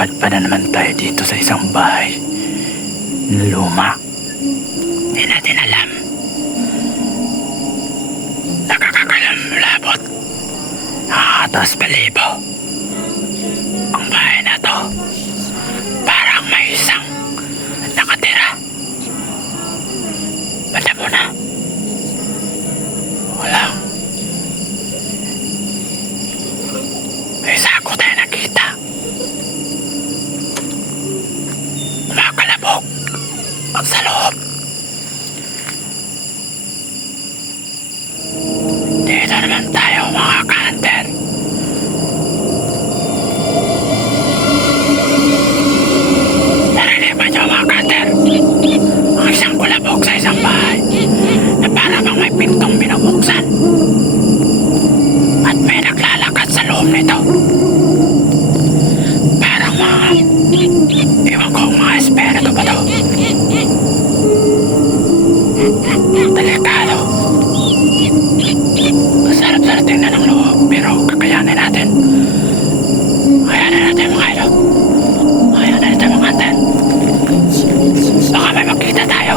Napadpad na naman tayo dito sa isang bahay na luma. Hindi natin alam. Nakakakalamlabot. Nakakataas balibo. Ang bahay na to, parang may isang nakatira. Banda mo na. Walang. May sako tayo nakita. Kumakalabog sa loob. Dito naman tayo mga ka-hunter. Narinig ba niyo mga ka-hunter? Ang isang kulabog sa isang bahay na para bang may pintong binubuksan. At may naglalakad sa loob nito. Parang mga ewan ko mga espiritu ba to? Delikado. Masarap-sarap tingnan ang loob, pero kakayanin natin. Kayanin natin mga ilo. Kayanin natin mga anten. Baka may makita tayo.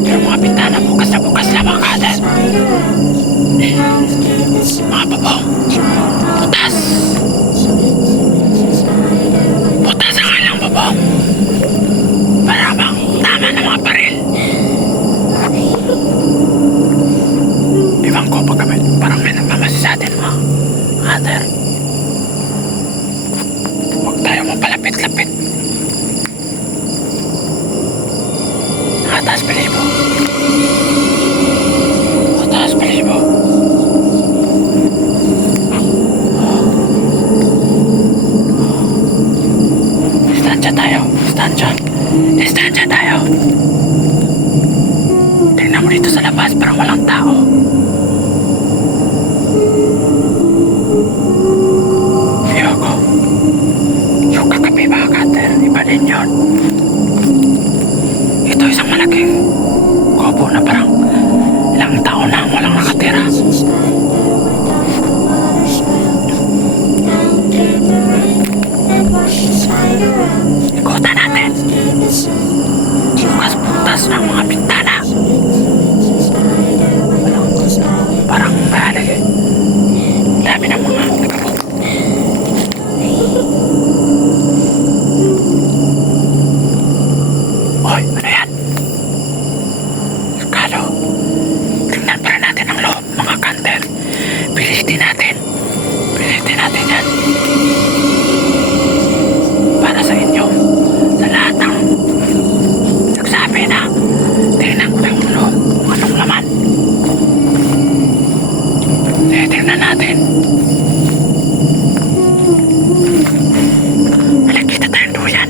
Pero mga bintana bukas na bukas lang mga anten. Mga babong. Butas. Butas ang kailang babong. Para bang tama na mga baril. Iwan ko pag kami, parang may nagmamasi sa atin mga hunter. Huwag tayo mapalapit-lapit. Nakataas balibo. Nakataas balibo. Distansya tayo. Distansya. Distansya tayo. Tingnan mo dito sa labas, parang walang tao. Ayoko. Yung kakape ba, Kater? Iba din yun. Ito isang malaking kubo na parang ilang taon na walang nakatira. Ikutan natin. Bukas-bukas ng mga bintana. Parang bahalag eh. Dami ng mga nagabog. Oy, ano yan? Kalo, tingnan pa rin natin ang loob, mga kanter. Pilitin natin. Pilitin natin yan. Para sa inyo, sa lahat ng nagsabi na tingnan ko yung loob, kung anong laman. Tingnan natin. Nakikita tayong duyan.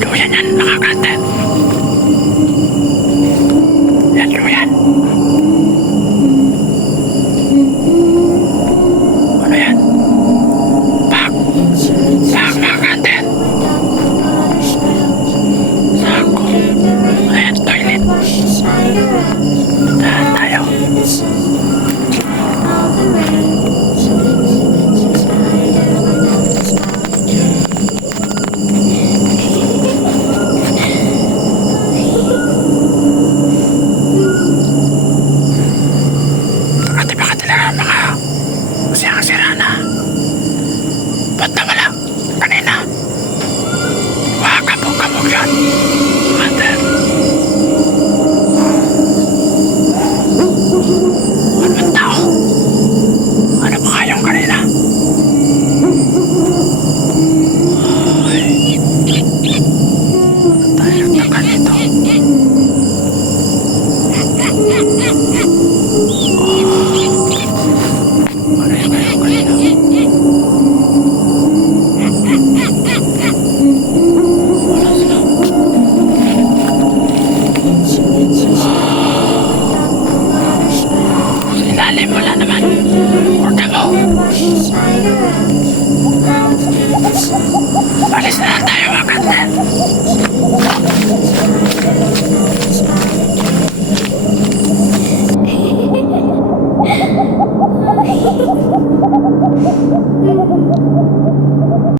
Duyan yan, mga kanter. Yan, duyan. Ano yan? Bag. Bag, mga kanter. Sako. Ano yan? Toilet. Dahan tayo. Nakatiba ka talaga mga masiyang sira na. Ba't na wala? Kanina. Kabog-kabog yun. Mother. Ano bang tao? Ano ba kayong kanina? Ay. Tayo nagtaka nito. Ano yung kayong kanina? Wala sila. Ilalim wala naman. Orda mo. Alis na lang tayo mga kanter.